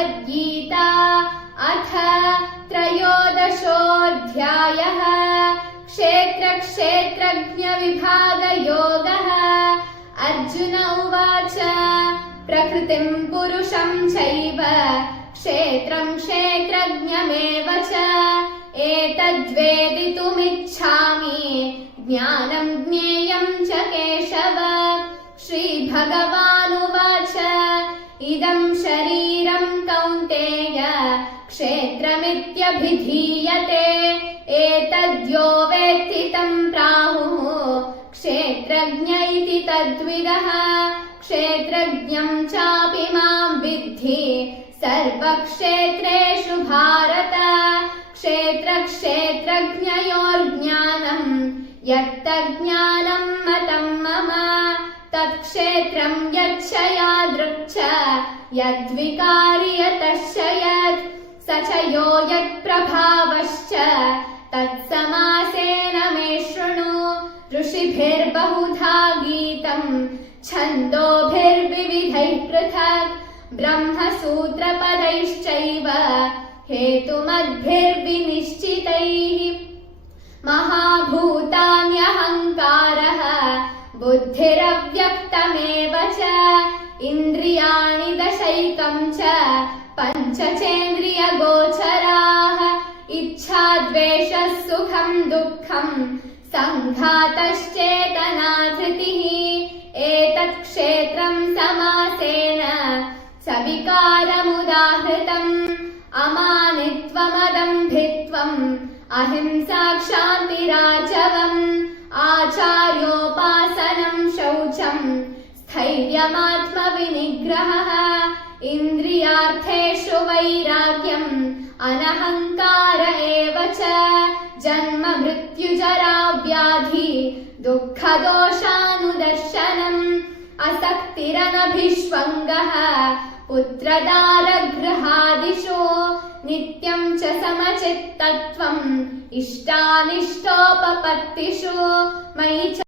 भगवद्गीता अथ त्रयोदशोऽध्यायः। क्षेत्रक्षेत्रज्ञविभागयोगः। अर्जुन उवाच प्रकृतिं पुरुषं चैव क्षेत्रं क्षेत्रज्ञमेव च एतद्वेदितुमिच्छामि ज्ञानं ज्ञेयं च केशव। श्रीभगवानुवाच इदं शरीरं कौन्तेय क्षेत्रमित्यभिधीयते एतद्यो वेत्ति तं प्राहुः क्षेत्रज्ञ इति तद्विदः। क्षेत्रज्ञं चापि मां विद्धि सर्वक्षेत्रेषु भारत। क्षेत्रक्षेत्रज्ञयोर्ज्ञानं यत्तज्ज्ञानं मतं मम तत्क्षेत्रं यच्च यादृक् च यद्विकारि यतश्च यत् स च यो यत्प्रभावश्च तत्समासेन मे शृणु। ऋषिभिर्बहुधा गीतं छन्दोभिर्विविधैः पृथक् ब्रह्मसूत्रपदैश्चैव हेतुमद्भिर्विनिश्चितैः। महाभूतान्यहङ्कारः बुद्धिरव्यक्तमेव च इन्द्रियाणि दशैकं च पञ्चचेन्द्रियगोचराः। इच्छा द्वेषः सुखं दुःखं सङ्घातश्चेतना धृतिः एतत् क्षेत्रं समासेन सविकारमुदाहृतम्। अमानित्वमदम्भित्वम् अहिंसा क्षान्तिराजवम् आचार्योपासनं शौचं स्थैर्यमात्मविनिग्रहः। इन्द्रियार्थेषु वैराग्यम् अनहङ्कार एव च जन्म मृत्युजरा व्याधि दुःखदोषानुदर्शनम् असक्तिरनभिष्वङ्गः पुत्रदारगृहादिषु नित्यं च समचित्तत्वम् इष्टानिष्टोपपत्तिषु मयि च